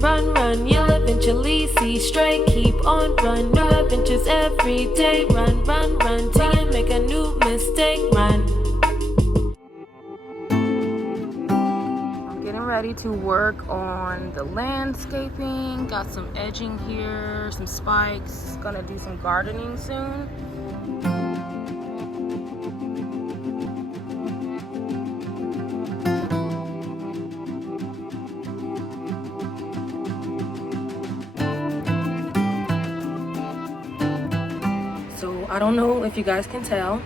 run, run. You'll eventually see straight, keep on run. New adventures every day. Run, run, run till you make a new mistake. Run. I'm getting ready to work on the landscaping. Got some edging here, some spikes. Gonna do some gardening soon. I don't know if you guys can tell,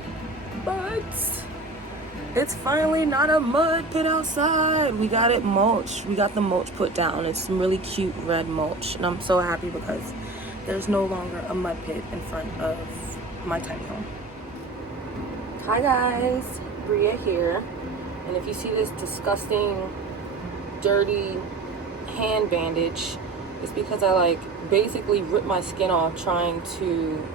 but it's finally not a mud pit outside. We got it mulched. We got the mulch put down. It's some really cute red mulch, and I'm so happy because there's no longer a mud pit in front of my tiny home. Hi guys, Bria here, and if you see this disgusting, dirty hand bandage, it's because I basically ripped my skin off trying to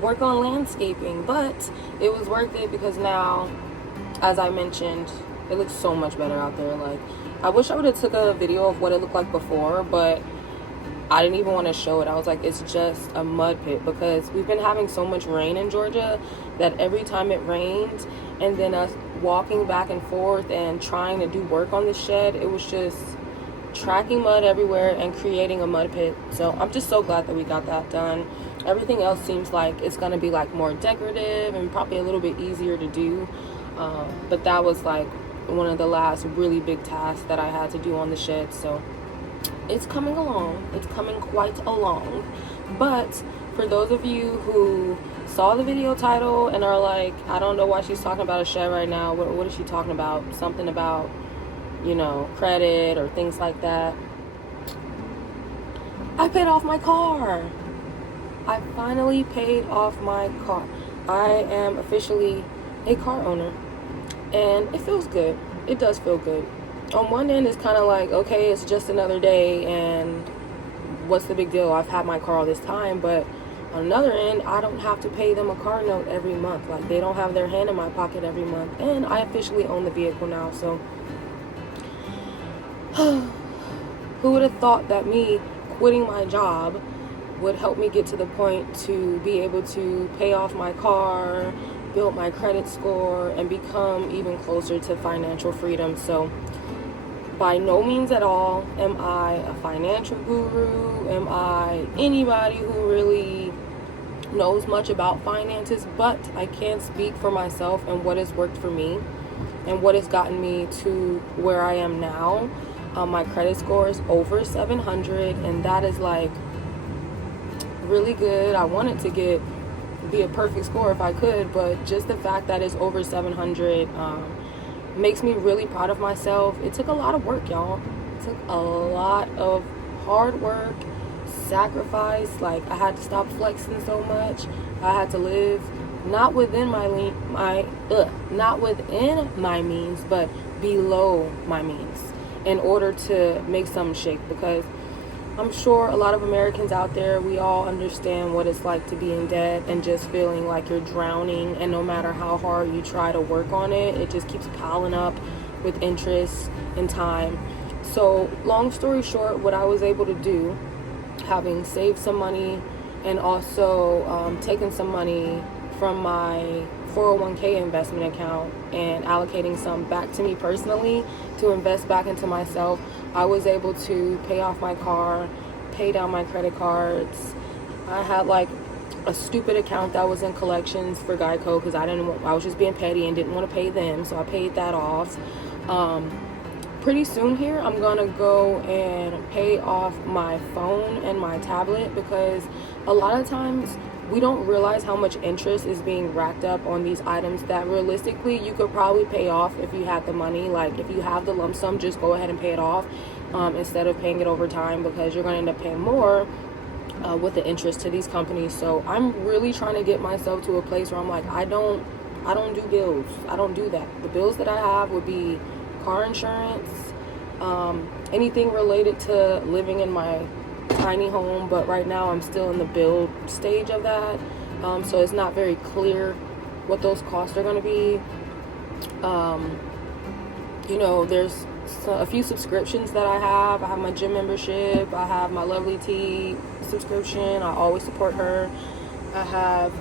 work on landscaping, but it was worth it because now, as I mentioned, it looks so much better out there. I wish I would have took a video of what it looked like before, but I didn't even want to show it. I was like, it's just a mud pit, because we've been having so much rain in Georgia that every time it rained and then us walking back and forth and trying to do work on the shed, it was just tracking mud everywhere and creating a mud pit. So I'm just so glad that we got that done. Everything else seems like it's gonna be more decorative and probably a little bit easier to do, but that was one of the last really big tasks that I had to do on the shed. So it's coming along. It's coming quite along. But for those of you who saw the video title and are like, I don't know why she's talking about a shed right now, what is she talking about? Something about, credit or things like that. I paid off my car. I finally paid off my car. I am officially a car owner, and it feels good. It does feel good. On one end, it's kind of like, okay, it's just another day, and what's the big deal? I've had my car all this time. But on another end, I don't have to pay them a car note every month. They don't have their hand in my pocket every month, and I officially own the vehicle now. So who would have thought that me quitting my job would help me get to the point to be able to pay off my car, build my credit score, and become even closer to financial freedom. So by no means at all am I a financial guru, am I anybody who really knows much about finances, but I can speak for myself and what has worked for me and what has gotten me to where I am now. My credit score is over 700, and that is really good. I wanted to be a perfect score if I could, but just the fact that it's over 700 makes me really proud of myself. It took a lot of work, y'all. It took a lot of hard work, sacrifice. I had to stop flexing so much. I had to live not within my means, but below my means in order to make something shake, because I'm sure a lot of Americans out there, we all understand what it's like to be in debt and just feeling like you're drowning, and no matter how hard you try to work on it, it just keeps piling up with interest and time. So long story short, what I was able to do, having saved some money and also taken some money from my 401k investment account and allocating some back to me personally to invest back into myself, I was able to pay off my car, pay down my credit cards. I had a stupid account that was in collections for Geico because I was just being petty and didn't want to pay them, so I paid that off. Pretty soon here, I'm gonna go and pay off my phone and my tablet, because a lot of times we don't realize how much interest is being racked up on these items that realistically you could probably pay off if you had the money. If you have the lump sum, just go ahead and pay it off instead of paying it over time, because you're going to end up paying more with the interest to these companies. So I'm really trying to get myself to a place where I'm I don't do bills. I don't do that. The bills that I have would be car insurance, anything related to living in my tiny home, but right now I'm still in the build stage of that, so it's not very clear what those costs are going to be. There's a few subscriptions that I have. I have my gym membership. I have my Lovely Tea subscription. I always support her. I have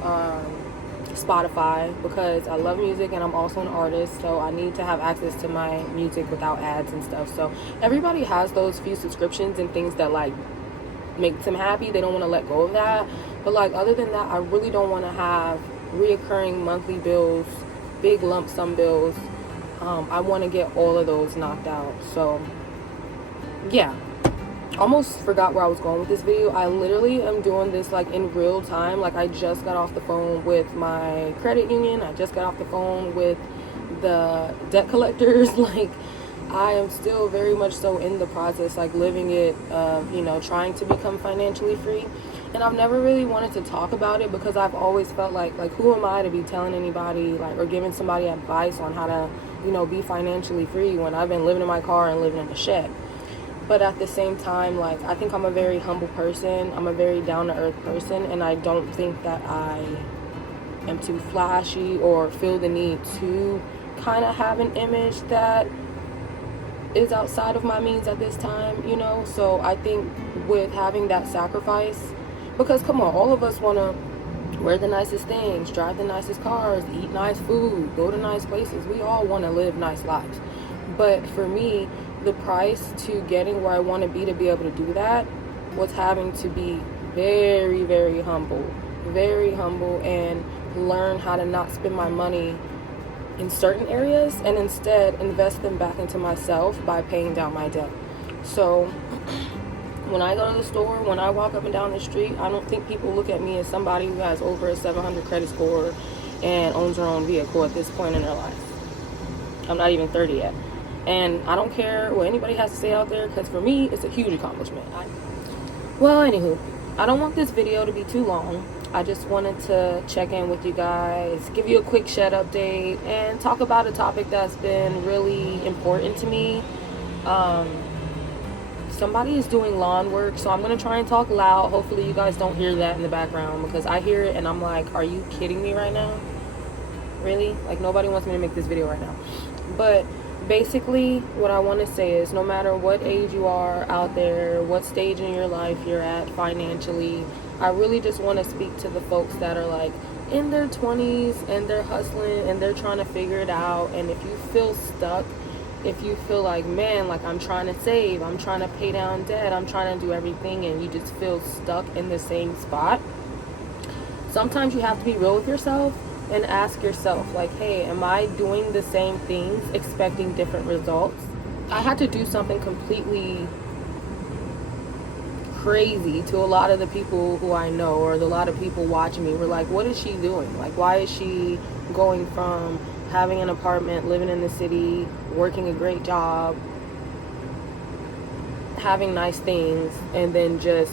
Spotify because I love music and I'm also an artist, so I need to have access to my music without ads and stuff. So everybody has those few subscriptions and things that like makes them happy. They don't want to let go of that. But like other than that, I really don't want to have reoccurring monthly bills, big lump sum bills. I want to get all of those knocked out. So yeah, almost forgot where I was going with this video. I literally am doing this like in real time. Like I just got off the phone with my credit union. I just got off the phone with the debt collectors. Like I am still very much so in the process, like living it, you know, trying to become financially free. And I've never really wanted to talk about it because I've always felt like who am I to be telling anybody like or giving somebody advice on how to, you know, be financially free when I've been living in my car and living in a shed. But at the same time, like I think I'm a very humble person. I'm a very down-to-earth person, and I don't think that I am too flashy or feel the need to kind of have an image that is outside of my means at this time, you know. So I think with having that sacrifice, because come on, all of us want to wear the nicest things, drive the nicest cars, eat nice food, go to nice places. We all want to live nice lives. But for me, the price to getting where I want to be able to do that was having to be very, very humble, and learn how to not spend my money in certain areas and instead invest them back into myself by paying down my debt. So when I go to the store, when I walk up and down the street, I don't think people look at me as somebody who has over a 700 credit score and owns her own vehicle at this point in their life. I'm not even 30 yet. And I don't care what anybody has to say out there, because for me, it's a huge accomplishment. Well, anywho, I don't want this video to be too long. I just wanted to check in with you guys, give you a quick shed update, and talk about a topic that's been really important to me. Somebody is doing lawn work, so I'm going to try and talk loud. Hopefully you guys don't hear that in the background, because I hear it and I'm like, are you kidding me right now? Really? Like, nobody wants me to make this video right now. But basically, what I want to say is no matter what age you are out there, what stage in your life you're at financially, I really just want to speak to the folks that are like in their 20s and they're hustling and they're trying to figure it out. And if you feel stuck, if you feel like, man, like I'm trying to save, I'm trying to pay down debt, I'm trying to do everything, and you just feel stuck in the same spot, sometimes you have to be real with yourself and ask yourself, like, hey, am I doing the same things expecting different results? I had to do something completely crazy to a lot of the people who I know, or a lot of people watching me were like, what is she doing? Like, why is she going from having an apartment, living in the city, working a great job, having nice things, and then just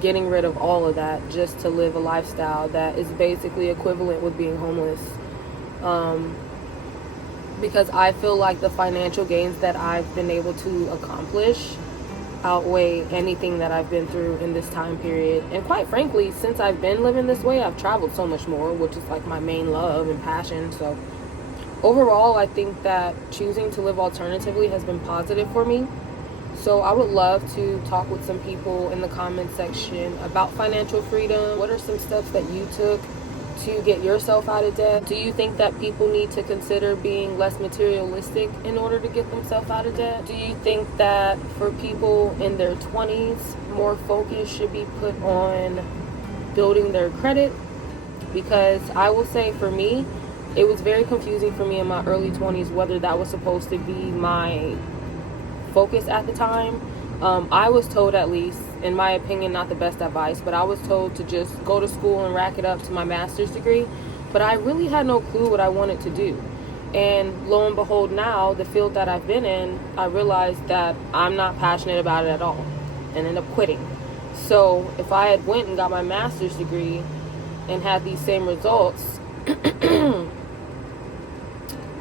getting rid of all of that just to live a lifestyle that is basically equivalent with being homeless? Because I feel like the financial gains that I've been able to accomplish outweigh anything that I've been through in this time period. And quite frankly, since I've been living this way, I've traveled so much more, which is like my main love and passion. So overall, I think that choosing to live alternatively has been positive for me. So I would love to talk with some people in the comment section about financial freedom. What are some steps that you took to get yourself out of debt? Do you think that people need to consider being less materialistic in order to get themselves out of debt? Do you think that for people in their 20s, more focus should be put on building their credit? Because I will say, for me, it was very confusing for me in my early 20s whether that was supposed to be my focus at the time. I was told, at least in my opinion, not the best advice, but I was told to just go to school and rack it up to my master's degree. But I really had no clue what I wanted to do. And lo and behold, now the field that I've been in, I realized that I'm not passionate about it at all and ended up quitting. So if I had went and got my master's degree and had these same results,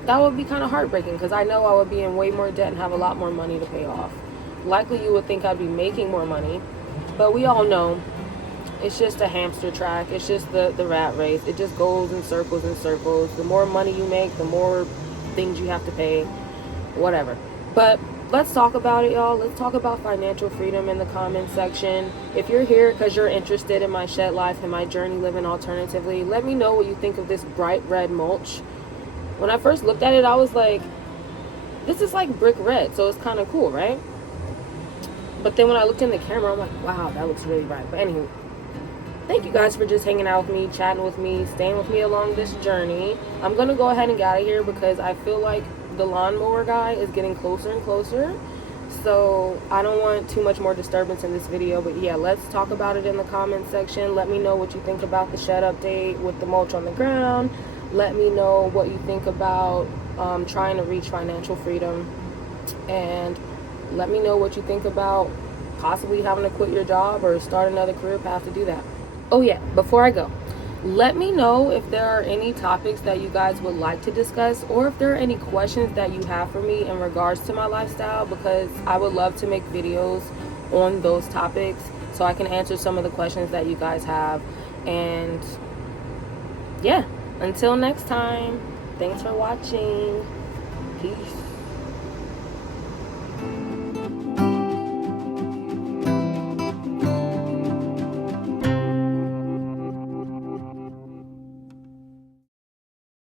that would be kind of heartbreaking, because I know I would be in way more debt and have a lot more money to pay off. Likely you would think I'd be making more money, but we all know it's just a hamster track. It's just the rat race. It just goes in circles and circles. The more money you make, the more things you have to pay, whatever. But let's talk about it, y'all. Let's talk about financial freedom in the comment section. If you're here because you're interested in my shed life and my journey living alternatively, let me know what you think of this bright red mulch. When I first looked at it, I was like, this is like brick red, so it's kind of cool, right? But then when I looked in the camera, I'm like, wow, that looks really bright. But anywho, thank you guys for just hanging out with me, chatting with me, staying with me along this journey. I'm going to go ahead and get out of here because I feel like the lawnmower guy is getting closer and closer. So I don't want too much more disturbance in this video. But yeah, let's talk about it in the comment section. Let me know what you think about the shed update with the mulch on the ground. Let me know what you think about trying to reach financial freedom. And let me know what you think about possibly having to quit your job or start another career path to do that. Oh yeah, before I go, let me know if there are any topics that you guys would like to discuss, or if there are any questions that you have for me in regards to my lifestyle, because I would love to make videos on those topics so I can answer some of the questions that you guys have. And yeah, until next time, thanks for watching. Peace.